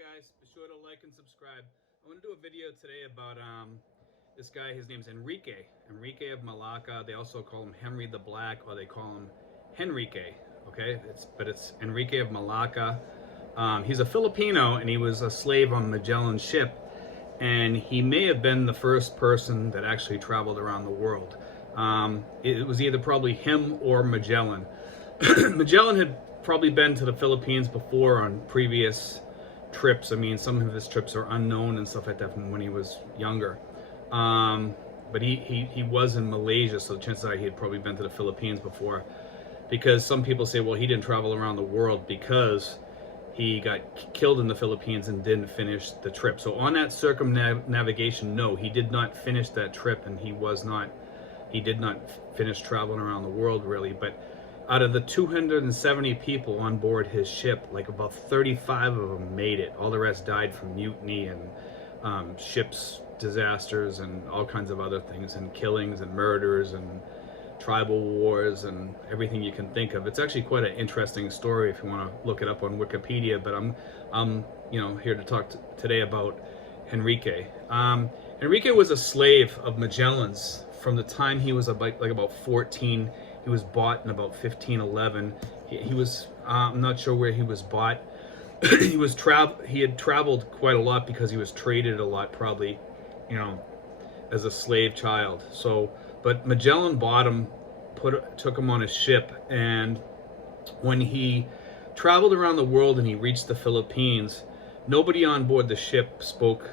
guys, be sure to like and subscribe. I want to do a video today about this guy. His name's Enrique. Enrique of Malacca. They also call him Henry the Black, or they call him Henrique. Okay, it's Enrique of Malacca. He's a Filipino, and he was a slave on Magellan's ship, and he may have been the first person that actually traveled around the world. It was either probably him or Magellan. Magellan had probably been to the Philippines before on previous trips. I mean, some of his trips are unknown and stuff like that from when he was younger. But he was in Malaysia, so the chances are he had probably been to the Philippines before. Because some people say, well, he didn't travel around the world because he got killed in the Philippines and didn't finish the trip. So on that circumnavigation, no, he did not finish that trip, and he did not finish traveling around the world, really. But out of the 270 people on board his ship, like about 35 of them made it. All the rest died from mutiny and ships disasters and all kinds of other things, and killings and murders and tribal wars and everything you can think of. It's actually quite an interesting story if you want to look it up on Wikipedia. But I'm here to talk today about Enrique. Enrique was a slave of Magellan's from the time he was about 14. He was bought in about 1511. He was I'm not sure where he was bought. He had traveled quite a lot because he was traded a lot, probably, as a slave child. So, but Magellan bought him, took him on his ship, and when he traveled around the world and he reached the Philippines, nobody on board the ship spoke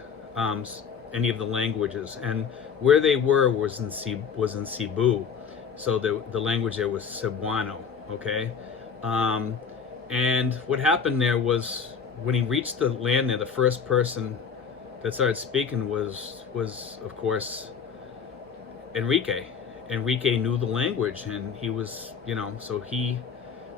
any of the languages, and where they were was in Cebu. So the language there was Cebuano, okay? And what happened there was, when he reached the land there, the first person that started speaking was of course, Enrique. Enrique knew the language, and he was, so he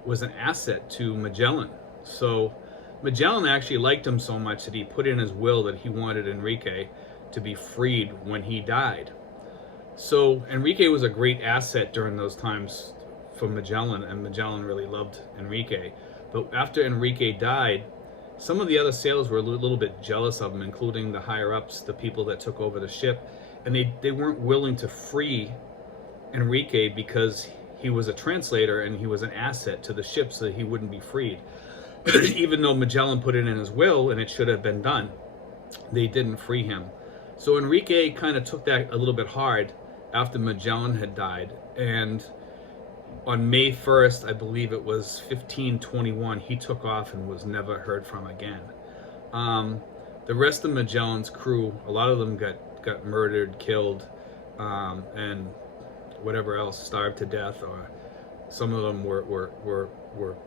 was an asset to Magellan. So Magellan actually liked him so much that he put in his will that he wanted Enrique to be freed when he died. So Enrique was a great asset during those times for Magellan, and Magellan really loved Enrique. But after Enrique died, some of the other sailors were a little bit jealous of him, including the higher-ups, the people that took over the ship, and they weren't willing to free Enrique because he was a translator and he was an asset to the ship, so that he wouldn't be freed. Even though Magellan put it in his will and it should have been done, they didn't free him. So Enrique kind of took that a little bit hard after Magellan had died, and on May 1st, I believe it was 1521, he took off and was never heard from again. The rest of Magellan's crew, a lot of them got murdered, killed, and whatever else, starved to death, or some of them were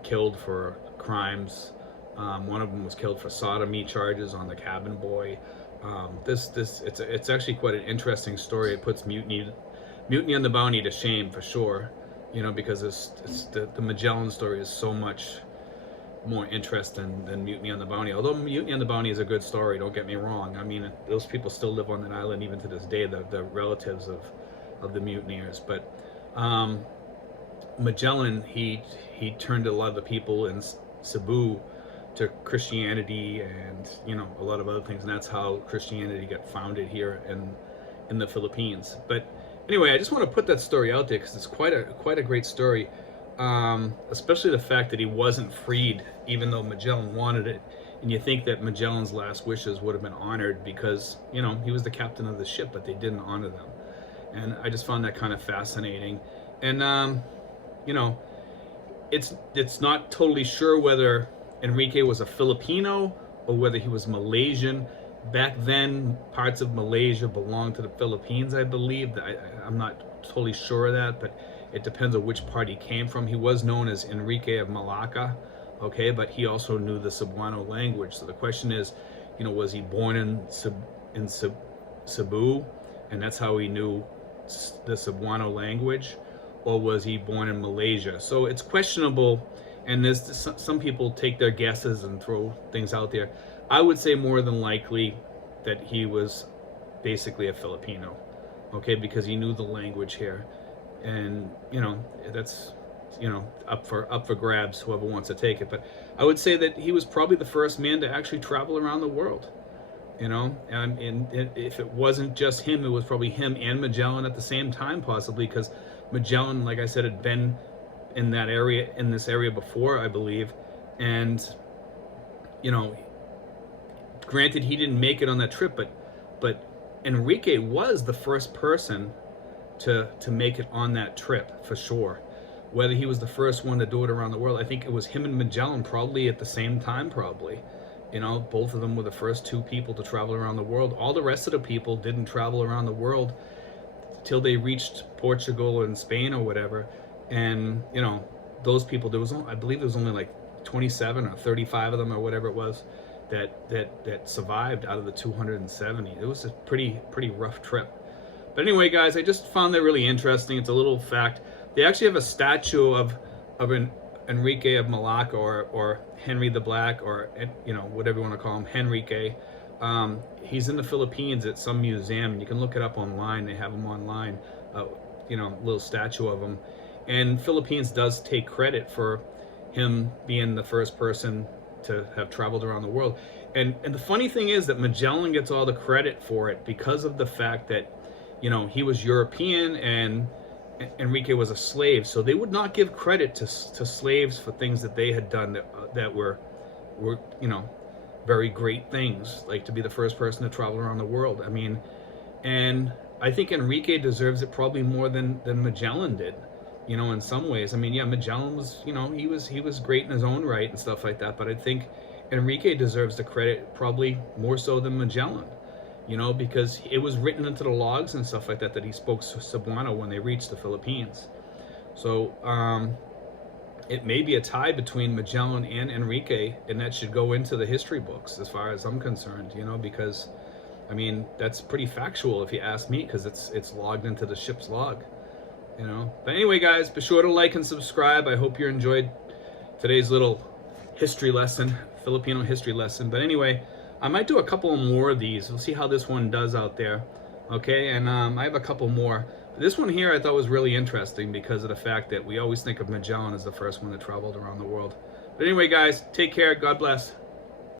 killed for crimes. One of them was killed for sodomy charges on the cabin boy. It's actually quite an interesting story. It puts mutiny on the Bounty to shame, for sure, because the Magellan story is so much more interesting than Mutiny on the Bounty. Although Mutiny on the Bounty is a good story, don't get me wrong. I mean, those people still live on that island even to this day, the relatives of the mutineers. But Magellan, he turned a lot of the people in Cebu to Christianity and a lot of other things, and that's how Christianity got founded here in the Philippines. But anyway, I just want to put that story out there because it's quite a great story, especially the fact that he wasn't freed even though Magellan wanted it. And you think that Magellan's last wishes would have been honored because he was the captain of the ship, but they didn't honor them. And I just found that kind of fascinating. And it's not totally sure whether Enrique was a Filipino or whether he was Malaysian. Back then, parts of Malaysia belonged to the Philippines, I believe. I'm not totally sure of that, but it depends on which part he came from. He was known as Enrique of Malacca, okay, but he also knew the Cebuano language. So the question is, was he born in Cebu, and that's how he knew the Cebuano language, or was he born in Malaysia? So it's questionable. And there's some people take their guesses and throw things out there. I would say more than likely that he was basically a Filipino, okay, because he knew the language here, and that's up for grabs, whoever wants to take it. But I would say that he was probably the first man to actually travel around the world. And if it wasn't just him, it was probably him and Magellan at the same time, possibly, because Magellan, like I said, had been in this area before, I believe. And granted, he didn't make it on that trip, but Enrique was the first person to make it on that trip, for sure. Whether he was the first one to do it around the world, I think it was him and Magellan probably at the same time, probably. Both of them were the first two people to travel around the world. All the rest of the people didn't travel around the world till they reached Portugal and Spain or whatever. And, those people, I believe there was only like 27 or 35 of them or whatever it was that survived out of the 270. It was a pretty rough trip. But anyway, guys, I just found that really interesting. It's a little fact. They actually have a statue of Enrique of Malacca, or Henry the Black, or whatever you want to call him, Henrique. He's in the Philippines at some museum, and you can look it up online. They have him online, little statue of him. And Philippines does take credit for him being the first person to have traveled around the world. And the funny thing is that Magellan gets all the credit for it because of the fact that he was European and Enrique was a slave, so they would not give credit to slaves for things that they had done that were very great things, like to be the first person to travel around the world. I mean, and I think Enrique deserves it probably more than Magellan did, in some ways. I mean, yeah, Magellan was, he was great in his own right and stuff like that, but I think Enrique deserves the credit probably more so than Magellan. Because it was written into the logs and stuff like that he spoke Cebuano when they reached the Philippines. So it may be a tie between Magellan and Enrique, and that should go into the history books as far as I'm concerned, because, I mean, that's pretty factual if you ask me, because it's logged into the ship's log, But anyway, guys, be sure to like and subscribe. I hope you enjoyed today's little history lesson, Filipino history lesson. But anyway, I might do a couple more of these. We'll see how this one does out there. Okay, and I have a couple more. This one here I thought was really interesting because of the fact that we always think of Magellan as the first one that traveled around the world. But anyway, guys, take care. God bless.